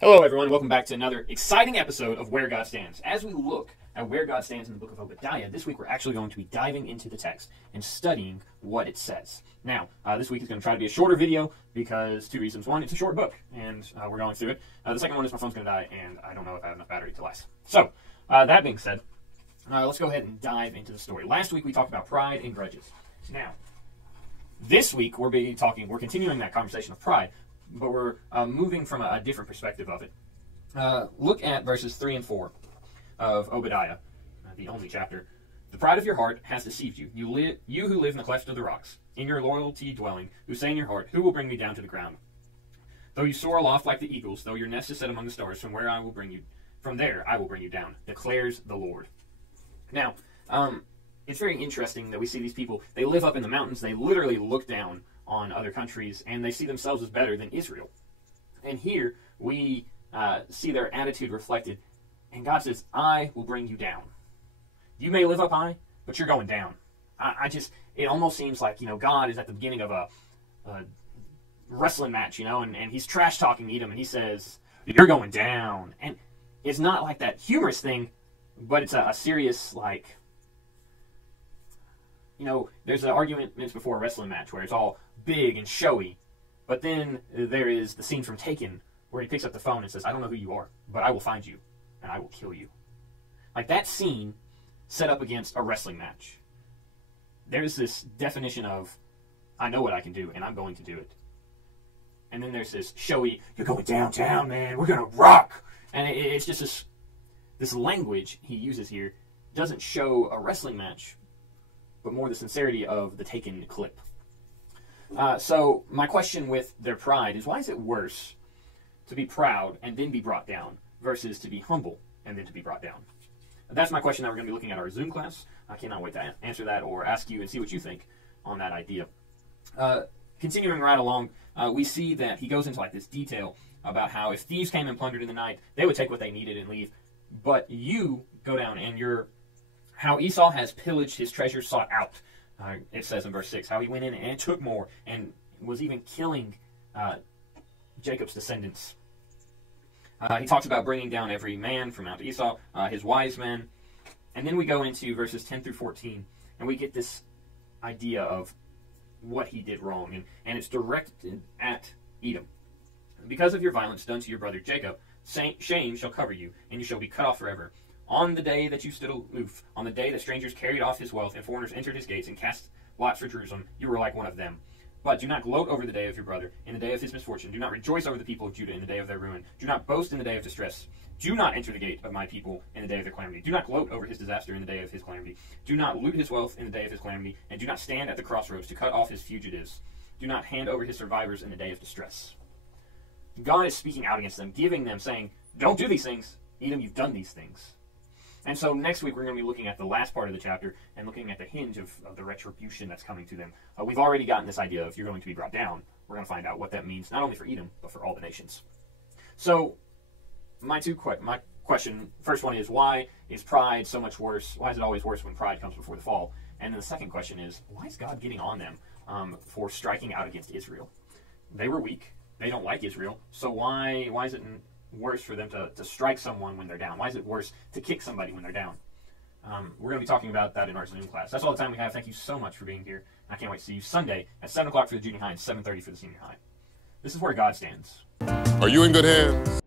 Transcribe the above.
Hello everyone, welcome back to another exciting episode of Where God Stands. As we look at where God stands in the book of Obadiah, this week we're actually going to be diving into the text and studying what it says. Now, this week is going to try to be a shorter video because two reasons. One, it's a short book, and we're going through it. The second one is my phone's going to die, and I don't know if I have enough battery to last. So, that being said, let's go ahead and dive into the story. Last week we talked about pride and grudges. Now, this week we're continuing that conversation of pride, but we're moving from a different perspective of it. Look at verses 3 and 4 of Obadiah, the only chapter. The pride of your heart has deceived you. You who live in the cleft of the rocks, in your loyalty dwelling, who say in your heart, who will bring me down to the ground? Though you soar aloft like the eagles, though your nest is set among the stars, from there I will bring you down, declares the Lord. Now, it's very interesting that we see these people, they live up in the mountains, they literally look down on other countries, and they see themselves as better than Israel. And here we see their attitude reflected, and God says, I will bring you down. You may live up high, but you're going down. It almost seems like, God is at the beginning of a wrestling match, and he's trash-talking Edom, and he says, you're going down. And it's not like that humorous thing, but it's a serious, there's an argument before a wrestling match where it's all big and showy, but then there is the scene from Taken where he picks up the phone and says, I don't know who you are, but I will find you and I will kill you. Like that scene set up against a wrestling match. There's this definition of, I know what I can do and I'm going to do it. And then there's this showy, you're going downtown, man, we're going to rock. And it's just this language he uses here doesn't show a wrestling match, but more the sincerity of the Taken clip. So my question with their pride is, why is it worse to be proud and then be brought down versus to be humble and then to be brought down? That's my question that we're going to be looking at our Zoom class. I cannot wait to answer that or ask you and see what you think on that idea. Continuing right along, we see that he goes into this detail about how if thieves came and plundered in the night, they would take what they needed and leave. But you go down and how Esau has pillaged his treasure sought out. It says in verse 6, how he went in and took more and was even killing Jacob's descendants. He talks about bringing down every man from Mount Esau, his wise men. And then we go into verses 10 through 14, and we get this idea of what he did wrong. And it's directed at Edom. Because of your violence done to your brother Jacob, shame shall cover you, and you shall be cut off forever. On the day that you stood aloof, on the day that strangers carried off his wealth and foreigners entered his gates and cast lots for Jerusalem, you were like one of them. But do not gloat over the day of your brother, in the day of his misfortune. Do not rejoice over the people of Judah in the day of their ruin. Do not boast in the day of distress. Do not enter the gate of my people in the day of their calamity. Do not gloat over his disaster in the day of his calamity. Do not loot his wealth in the day of his calamity, and do not stand at the crossroads to cut off his fugitives. Do not hand over his survivors in the day of distress. God is speaking out against them, giving them, saying, don't do these things. Edom, you've done these things. And so next week we're going to be looking at the last part of the chapter and looking at the hinge of the retribution that's coming to them. We've already gotten this idea of you're going to be brought down. We're going to find out what that means, not only for Edom, but for all the nations. So my question, first one is, why is pride so much worse? Why is it always worse when pride comes before the fall? And then the second question is, why is God getting on them for striking out against Israel? They were weak. They don't like Israel. So why is it worse for them to strike someone when they're down? Why is it worse to kick somebody when they're down? We're going to be talking about that in our Zoom class. That's all the time we have. Thank you so much for being here. I can't wait to see you Sunday at 7 o'clock for the junior high and 7:30 for the senior high. This is Where God Stands. Are you in good hands?